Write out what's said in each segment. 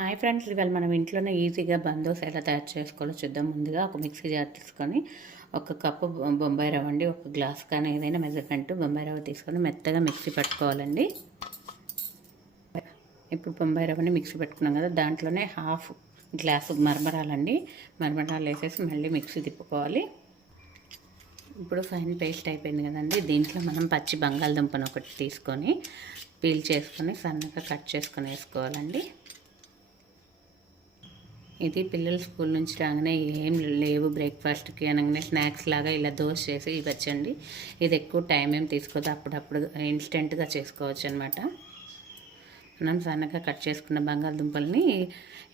Hi friends, ఇవాళ మనం ఇంట్లోనే ఈజీగా బందోస్ ఎలా తయారు చేసుకోవాలో చూద్దాం. ముందుగా ఒక మిక్సీ జార్ తీసుకొని ఒక కప్పు బొంబాయి రవ్వ అండి, ఒక గ్లాస్ కానీ ఏదైనా మెజర్మెంట్ బొంబాయి రవ్వ తీసుకొని మెత్తగా మిక్సీ పట్టుకోవాలండి. ఇప్పుడు బొంబాయి రవ్వని మిక్సీ పెట్టుకున్నాం కదా, దాంట్లోనే హాఫ్ గ్లాసు మరమరాలండి. మరమరాలు వేసేసి మళ్ళీ మిక్సీ తిప్పుకోవాలి. ఇప్పుడు ఫైన్ పేస్ట్ అయిపోయింది కదండి. దీంట్లో మనం పచ్చి బంగాళదుంపను ఒకటి తీసుకొని పీల్ చేసుకొని సన్నగా కట్ చేసుకొని వేసుకోవాలండి. ఇది పిల్లలు స్కూల్ నుంచి రాగానే ఏం లేవు బ్రేక్ఫాస్ట్కి అనగానే స్నాక్స్ లాగా ఇలా దోశ చేసి ఇవ్వచ్చండి. ఇది ఎక్కువ టైం ఏం తీసుకోదు, అప్పుడప్పుడు ఇన్స్టెంట్గా చేసుకోవచ్చు అనమాట. మనం సన్నగా కట్ చేసుకున్న బంగాళదుంపల్ని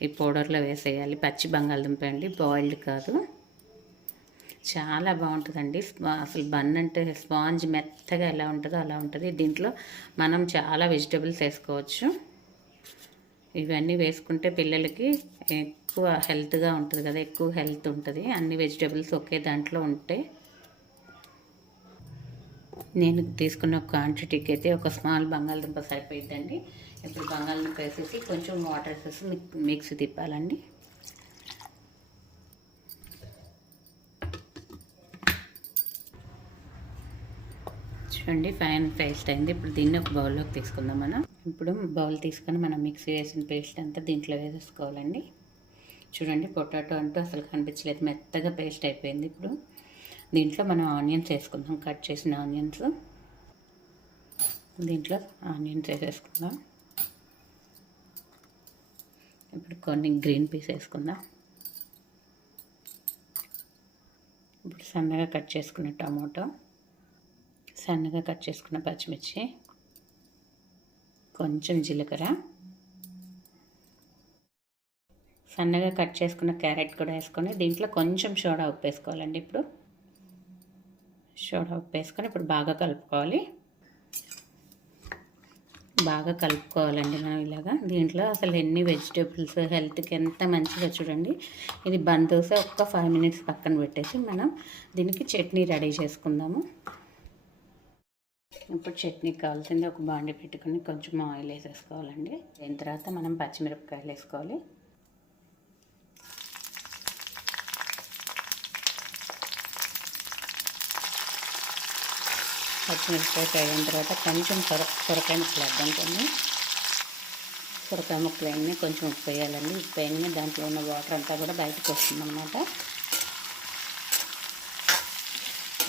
ఈ పౌడర్లో వేసేయాలి. పచ్చి బంగాళదుంప అండి, బాయిల్డ్ కాదు. చాలా బాగుంటుందండి. అసలు బన్ అంటే స్పాంజ్ మెత్తగా ఎలా ఉంటుందో అలా ఉంటుంది. దీంట్లో మనం చాలా వెజిటబుల్స్ వేసుకోవచ్చు. ఇవన్నీ వేసుకుంటే పిల్లలకి ఎక్కువ హెల్త్గా ఉంటుంది కదా, ఎక్కువ హెల్త్ ఉంటుంది. అన్ని వెజిటబుల్స్ ఒకే దాంట్లో ఉంటే, నేను తీసుకున్న క్వాంటిటీకి అయితే ఒక స్మాల్ బంగాళదుంప సరిపోయిద్దండి. ఇప్పుడు బంగాళదుంప వేసేసి కొంచెం వాటర్ వేసేసి మిక్సీ తిప్పాలండి. చూడండి, ఫైన్ పేస్ట్ అయింది. ఇప్పుడు దీన్ని ఒక బౌల్లోకి తీసుకుందాం మనం. ఇప్పుడు బౌల్ తీసుకొని మనం మిక్సీ వేసిన పేస్ట్ అంతా దీంట్లో వేసేసుకోవాలండి. చూడండి, పొటాటో అంటూ అసలు కనిపించలేదు, మెత్తగా పేస్ట్ అయిపోయింది. ఇప్పుడు దీంట్లో మనం ఆనియన్స్ వేసుకుందాం, కట్ చేసిన ఆనియన్స్. దీంట్లో ఆనియన్స్ వేసేసుకుందాం. ఇప్పుడు కొన్ని గ్రీన్ పీస్ వేసుకుందాం. ఇప్పుడు సన్నగా కట్ చేసుకున్న టమాటో, సన్నగా కట్ చేసుకున్న పచ్చిమిర్చి, కొంచెం జీలకర్ర, సన్నగా కట్ చేసుకున్న క్యారెట్ కూడా వేసుకొని దీంట్లో కొంచెం సోడా ఉప్పు వేసుకోవాలండి. ఇప్పుడు సోడా ఉప్పు వేసుకొని ఇప్పుడు బాగా కలుపుకోవాలి. బాగా కలుపుకోవాలండి మనం ఇలాగా. దీంట్లో అసలు ఎన్ని వెజిటేబుల్స్, హెల్త్కి ఎంత మంచిగా. చూడండి, ఇది బన్ దోశ. ఒక్క 5 minutes పక్కన పెట్టేసి మనం దీనికి చట్నీ రెడీ చేసుకుందాము. ఇప్పుడు చట్నీకి కావాల్సింది ఒక బాండి పెట్టుకొని కొంచెం ఆయిల్ వేసేసుకోవాలండి. దీని తర్వాత మనం పచ్చిమిరపకాయలు వేసుకోవాలి. పచ్చిమిరపకాయ అయిన తర్వాత కొంచెం సొరకాయ ముక్కలు వేద్దాం. సొరకాయ ముక్కలు వేయగానే కొంచెం ఉప్పు వేయాలండి. ఉప్పు వేయగానే దాంట్లో ఉన్న వాటర్ అంతా కూడా బయటకు వస్తుందన్నమాట.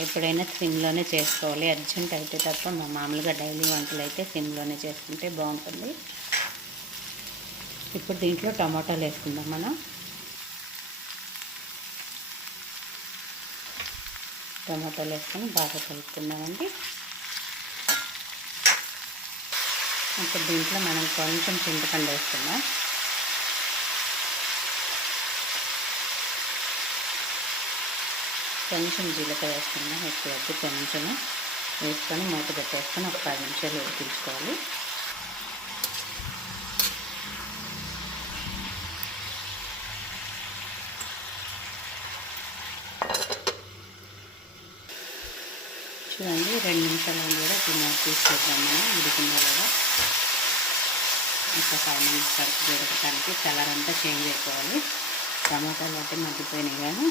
ఎప్పుడైనా సిమ్లోనే చేసుకోవాలి. అర్జెంట్ అయితే తప్ప మామూలుగా డైలీ వంటలు అయితే సిమ్లోనే చేసుకుంటే బాగుంటుంది. ఇప్పుడు దీంట్లో టమాటాలు వేసుకుందాం మనం. టమాటాలు వేసుకొని బాగా కలుపుకుందామండి. ఇప్పుడు దీంట్లో మనం కొంచెం చింతపండు వేసుకుందాం. కొంచెం జీలకర్ర వేసుకుందాం, ఎక్కువ వద్దు, కొంచెము వేసుకొని మూత పెట్టేసుకొని ఒక 10 నిమిషాలు ఉడికించుకోవాలి. చూడండి, 2 నిమిషాలు కూడా ఇప్పుడు మూత తీసుకొద్దాం మనం. ఉడికిందా లేదా ఇంకా 5 minutes వరకు ఉడకడానికి. కలర్ అంతా చేంజ్ అయిపోవాలి. టమాటాలు అయితే మగ్గిపోయినాయి కానీ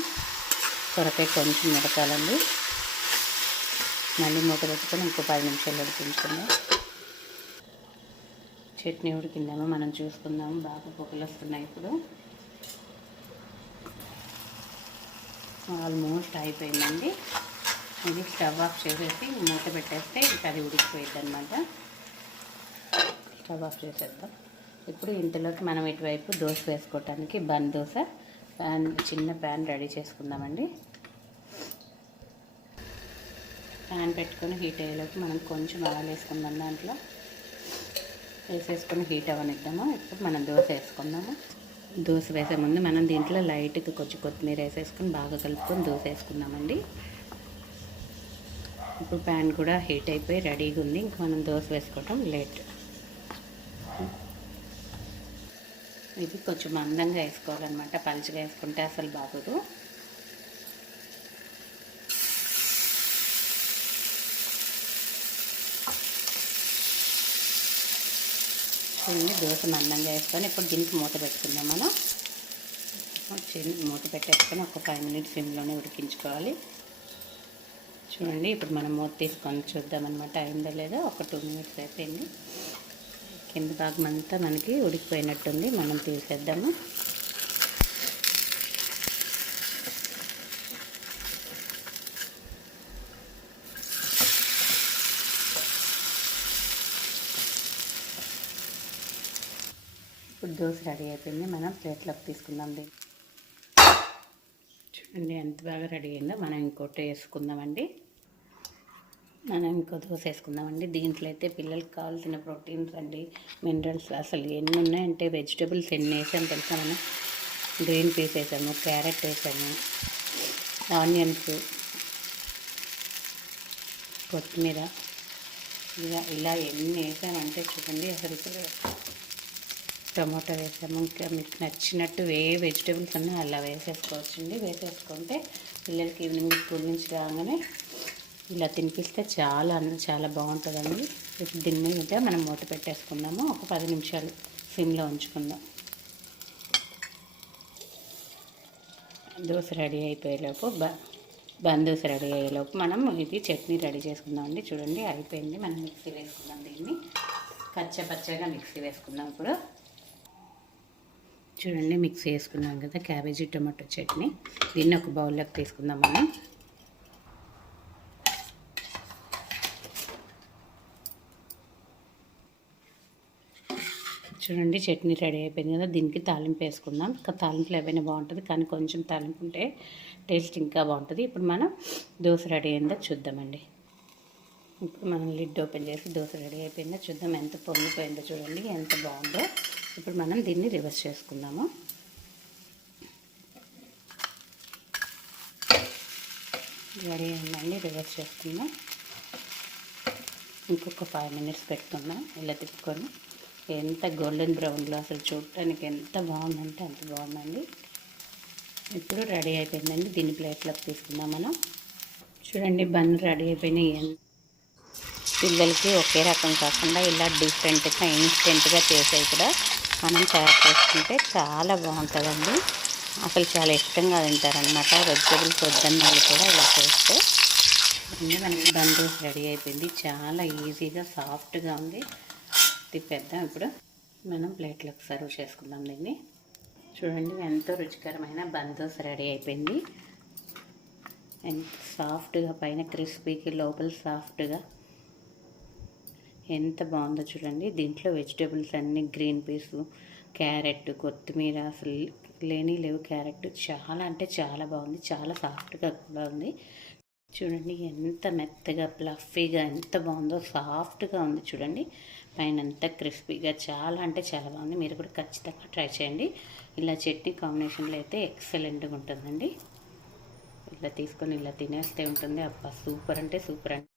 సొరకాయ కొంచెం ఉడకాలండి. మళ్ళీ మూత పెట్టుకొని ఇంకో 10 నిమిషాలు ఉడికించుకుందాం. చట్నీ ఉడికిందేమో మనం చూసుకుందాము. బాగా పొగలు వస్తున్నాయి. ఇప్పుడు ఆల్మోస్ట్ అయిపోయిందండి. ఇది స్టవ్ ఆఫ్ చేసేసి మూత పెట్టేస్తే ఇంకా అది ఉడికిపోయింది అనమాట. స్టవ్ ఆఫ్ చేసేద్దాం. ఇప్పుడు ఇంతలోకి మనం ఇటువైపు దోశ వేసుకోవటానికి బన్ దోశ చిన్న ప్యాన్ రెడీ చేసుకుందామండి. ప్యాన్ పెట్టుకొని హీట్ అయ్యేలోకి మనం కొంచెం ఆయిల్ వేసుకుందాం. దాంట్లో వేసేసుకొని హీట్ అవ్వనిద్దాము. ఇప్పుడు మనం దోశ వేసుకుందాము. దోశ వేసే ముందు మనం దీంట్లో లైట్గా కొంచెం కొత్తిమీర వేసేసుకొని బాగా కలుపుకొని దోశ వేసుకుందామండి. ఇప్పుడు ప్యాన్ కూడా హీట్ అయిపోయి రెడీగా ఉంది. ఇంక మనం దోశ వేసుకోవటం లేట్. ఇది కొంచెం మందంగా వేసుకోవాలన్నమాట, పలుచగా వేసుకుంటే అసలు బాగోదు. చూడండి దోశ మందంగా వేసుకొని ఇప్పుడు దీనికి మూత పెట్టుకుందాం మనం. మూత పెట్టేసుకొని ఒక 5 మినిట్స్ సిమ్లోనే ఉడికించుకోవాలి. చూడండి ఇప్పుడు మనం మూత తీసుకొని చూద్దామన్నమాట, అయిందో లేదో. ఒక 2 మినిట్స్ అయిపోయింది. కింద భాగం అంతా మనకి ఉడికిపోయినట్టుంది. మనం తీసేద్దాము. ఇప్పుడు దోశ రెడీ అయిపోయింది. మనం ప్లేట్లోకి తీసుకుందాం. చూడండి ఎంత బాగా రెడీ అయిందో. మనం ఇంకోటి వేసుకుందామండి. మనం ఇంకో దోశ వేసుకుందామండి. దీంట్లో అయితే పిల్లలకి కావాల్సిన ప్రోటీన్స్ అండి, మినరల్స్ అసలు ఎన్ని ఉన్నాయంటే, వెజిటబుల్స్ ఎన్ని వేసాము తెలుసా. మనం గ్రీన్ పీస్ వేసాము, క్యారెట్ వేసాము, ఆనియన్స్, కొత్తిమీర, ఇలా ఎన్ని వేసామంటే చూడండి. అసలు టమాటో వేసాము. ఇంకా మీకు నచ్చినట్టు వెజిటేబుల్స్ అన్నీ అలా వేసేసుకోవచ్చండి. వేసేసుకుంటే పిల్లలకి ఈవినింగ్ స్కూల్ నుంచి రాగానే ఇలా తినిపిస్తే చాలా బాగుంటుందండి. ఇప్పుడు దీని మీద మనం మూత పెట్టేసుకుందాము. ఒక 10 నిమిషాలు సిమ్లో ఉంచుకుందాం. దోశ రెడీ అయిపోయేలోపు దోశ రెడీ అయ్యేలోపు మనం ఇది చట్నీ రెడీ చేసుకుందామండి. చూడండి అయిపోయింది. మనం మిక్సీ వేసుకుందాం. దీన్ని పచ్చగా మిక్సీ వేసుకుందాం. ఇప్పుడు చూడండి మిక్సీ వేసుకున్నాం కదా క్యాబేజీ టమాటో చట్నీ. దీన్ని ఒక బౌల్లోకి తీసుకుందాం మనం. చూడండి చట్నీ రెడీ అయిపోయింది కదా. దీనికి తాలింపు వేసుకుందాం. తాలింపులు ఏవైనా బాగుంటుంది, కానీ కొంచెం తాలింపు ఉంటే టేస్ట్ ఇంకా బాగుంటుంది. ఇప్పుడు మనం దోశ రెడీ అయిందో చూద్దామండి. ఇప్పుడు మనం లిడ్ ఓపెన్ చేసి దోశ రెడీ అయిపోయిందో చూద్దాం. ఎంత పొంగిపోయిందో చూడండి, ఎంత బాగుందో. ఇప్పుడు మనం దీన్ని రివర్స్ చేసుకుందాము. రెడీ అయిందండి. రివర్స్ చేసుకుందాం. ఇంకొక 5 మినిట్స్ పెట్టుకుందాం. ఇలా తిప్పుకొని ఎంత గోల్డెన్ బ్రౌన్లో అసలు చూడటానికి ఎంత బాగుందంటే అంత బాగుందండి. ఇప్పుడు రెడీ అయిపోయిందండి. దీన్ని ప్లేట్లోకి తీసుకుందాం మనం. చూడండి బన్ రెడీ అయిపోయినాయి. పిల్లలకి ఒకే రకం కాకుండా ఇలా డిఫరెంట్గా ఇన్స్టెంట్గా చేసేవి కూడా మనం తయారు చేసుకుంటే చాలా బాగుంటుందండి. అసలు చాలా ఇష్టంగా తింటారనమాట. వెజిటబుల్స్ వద్దన్న వాళ్ళు కూడా ఇలా చేస్తే. మనకి బన్ దోశ రెడీ అయిపోయింది. చాలా ఈజీగా సాఫ్ట్గా ఉంది. తిప్పేద్దాం. ఇప్పుడు మనం ప్లేట్లోకి సర్వ్ చేసుకుందాం దీన్ని. చూడండి ఎంతో రుచికరమైన బన్ దోశ రెడీ అయిపోయింది. ఎంత సాఫ్ట్గా, పైన క్రిస్పీకి, లోపల సాఫ్ట్గా ఎంత బాగుందో చూడండి. దీంట్లో వెజిటేబుల్స్ అన్నీ గ్రీన్ పీసు, క్యారెట్, కొత్తిమీర అసలు లేవు. క్యారెట్ చాలా అంటే చాలా బాగుంది. చాలా సాఫ్ట్గా కూడా ఉంది. చూడండి ఎంత మెత్తగా ప్లఫీగా ఎంత బాగుందో. సాఫ్ట్గా ఉంది చూడండి. పైన అంతా క్రిస్పీగా చాలా అంటే చాలా బాగుంది. మీరు కూడా ఖచ్చితంగా ట్రై చేయండి. ఇలా చట్నీ కాంబినేషన్లో అయితే ఎక్సలెంట్గా ఉంటుందండి. ఇలా తీసుకొని ఇలా తినేస్తే ఉంటుంది. అబ్బా సూపర్ అంటే సూపర్ అండి.